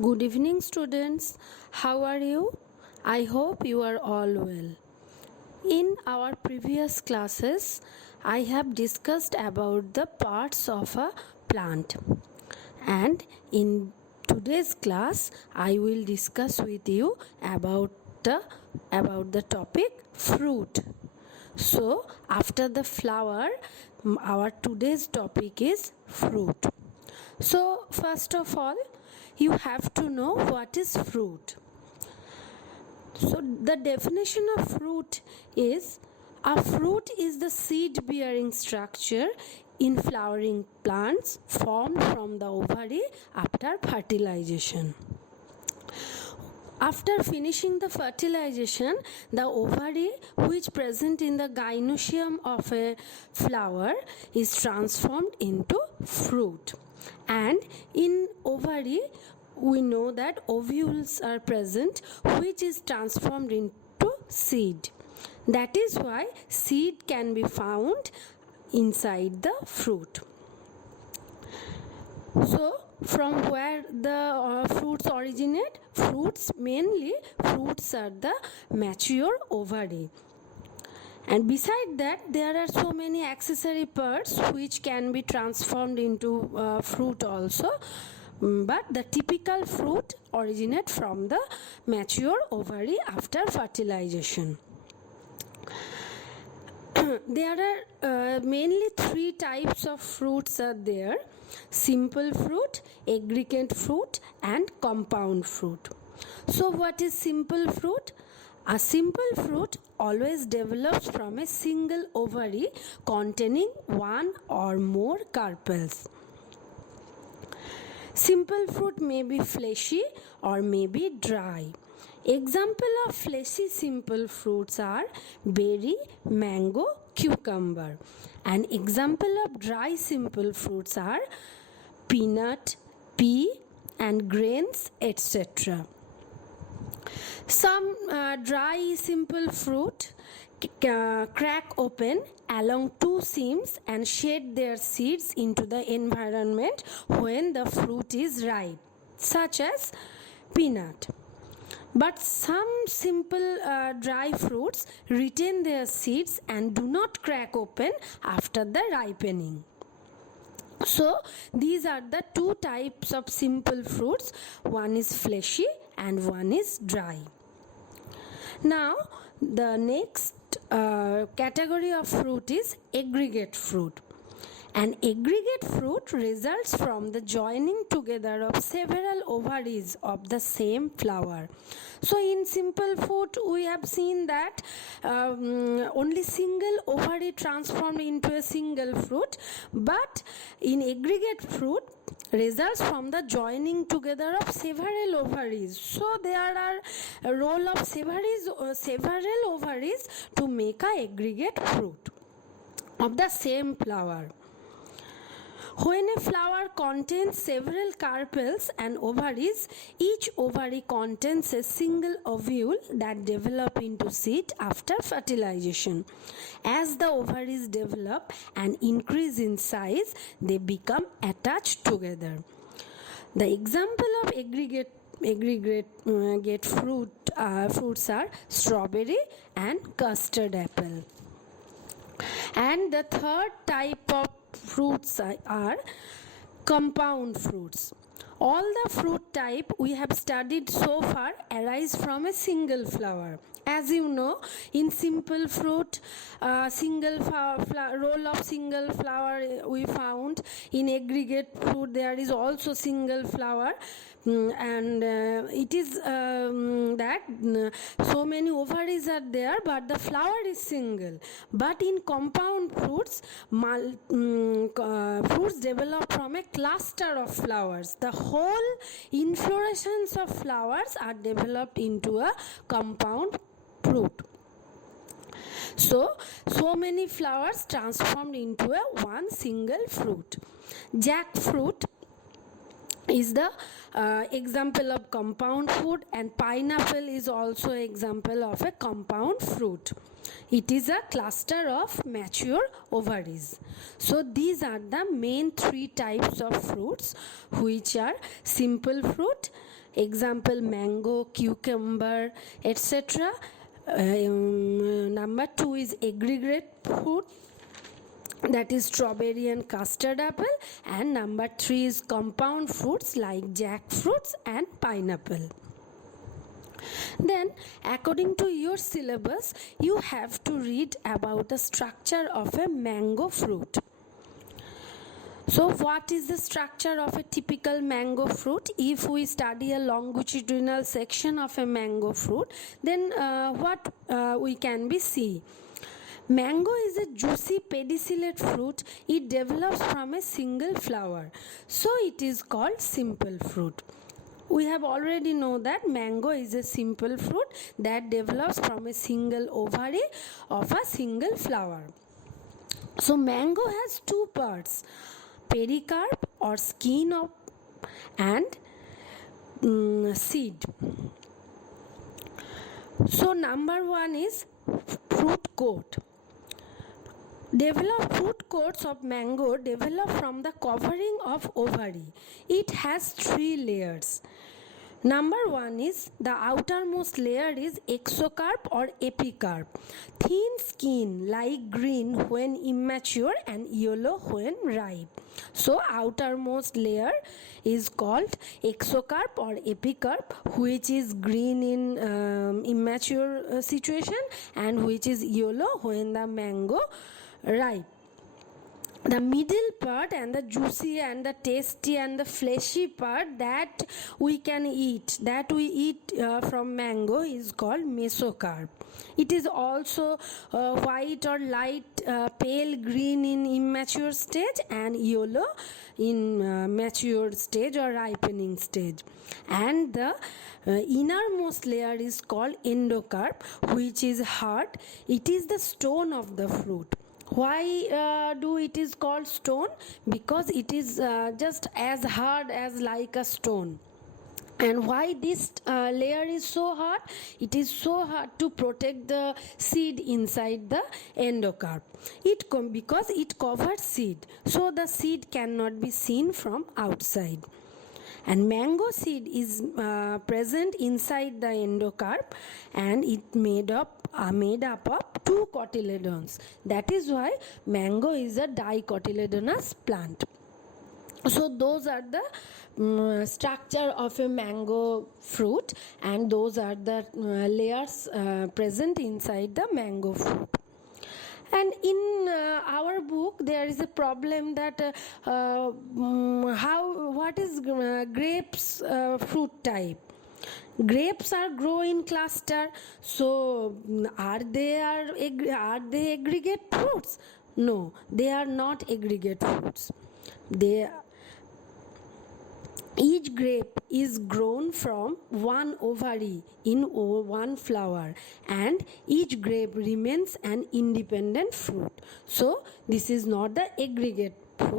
Good evening, students. How are you? I hope you are all well. In our previous classes, I have discussed about the parts of a plant. And in today's class, I will discuss with you about the topic fruit. So, after the flower, our today's topic is fruit. So, first of all, you have to know what is fruit. So, the definition of fruit is a fruit is the seed bearing structure in flowering plants formed from the ovary after fertilization. After finishing the fertilization, the ovary which present in the gynoecium of a flower is transformed into fruit. And in ovary, we know that ovules are present which is transformed into seed. That is why seed can be found inside the fruit. So, from where the fruits originate? Mainly fruits are the mature ovary. And beside that, there are so many accessory parts which can be transformed into fruit also. But the typical fruit originate from the mature ovary after fertilization. There are mainly three types of fruits are there: simple fruit, aggregate fruit, and compound fruit. So what is simple fruit? A simple fruit always develops from a single ovary containing one or more carpels. Simple fruit may be fleshy or may be dry. Example of fleshy simple fruits are berry, mango, cucumber. And example of dry simple fruits are peanut, pea, and grains, etc. Some dry simple fruit crack open along two seams and shed their seeds into the environment when the fruit is ripe, such as peanut. But some simple dry fruits retain their seeds and do not crack open after the ripening. So, these are the two types of simple fruits. One is fleshy and one is dry. Now, the next category of fruit is aggregate fruit. An aggregate fruit results from the joining together of several ovaries of the same flower. So in simple fruit we have seen that only single ovary transformed into a single fruit, but in aggregate fruit results from the joining together of several ovaries. So there are a role of several ovaries to make a aggregate fruit of the same flower. When a flower contains several carpels and ovaries, each ovary contains a single ovule that develop into seed after fertilization. As the ovaries develop and increase in size, they become attached together. The example of aggregate fruits are strawberry and custard apple. And the third type of fruits are compound fruits. All the fruit type we have studied so far arise from a single flower. As you know, in simple fruit, roll of single flower we found. In aggregate fruit, there is also single flower, and it is that so many ovaries are there, but the flower is single. But in compound fruits, fruits develop from a cluster of flowers. The whole inflorescence of flowers are developed into a compound fruit. So many flowers transformed into one single fruit. Jackfruit is the example of compound fruit, and pineapple is also example of a compound fruit. It is a cluster of mature ovaries. So these are the main three types of fruits, which are simple fruit, example mango, cucumber, etc. Number 2 is aggregate fruit, that is strawberry and custard apple, and number 3 is compound fruits like jackfruits and pineapple. Then according to your syllabus you have to read about the structure of a mango fruit. So what is the structure of a typical mango fruit? If we study a longitudinal section of a mango fruit, then what we can be see? Mango is a juicy pedicellate fruit. It develops from a single flower, so it is called simple fruit. We have already know that mango is a simple fruit that develops from a single ovary of a single flower. So mango has two parts, pericarp or skin of and seed. So number 1 is fruit coat. Fruit coats of mango develop from the covering of ovary. It has 3 layers. Number 1 is the outermost layer is exocarp or epicarp. Thin skin, light green when immature and yellow when ripe. So outermost layer is called exocarp or epicarp, which is green in immature situation and which is yellow when the mango ripe. The middle part and the juicy and the tasty and the fleshy part that we can eat, from mango is called mesocarp. It is also white or light pale green in immature stage and yellow in mature stage or ripening stage. And the innermost layer is called endocarp, which is hard. It is the stone of the fruit. Why do it is called stone? Because it is just as hard as like a stone. And why this layer is so hard? It is so hard to protect the seed inside the endocarp. Because it covers seed, so the seed cannot be seen from outside. And mango seed is present inside the endocarp, and it made up of 2 cotyledons. That is why mango is a dicotyledonous plant. So those are the structure of a mango fruit, and those are the layers present inside the mango fruit. And in our book there is a problem that what is grapes fruit type? Grapes are grow in cluster, so are they aggregate fruits? No, they are not aggregate fruits. Each grape is grown from one ovary in one flower, and each grape remains an independent fruit. So this is not the aggregate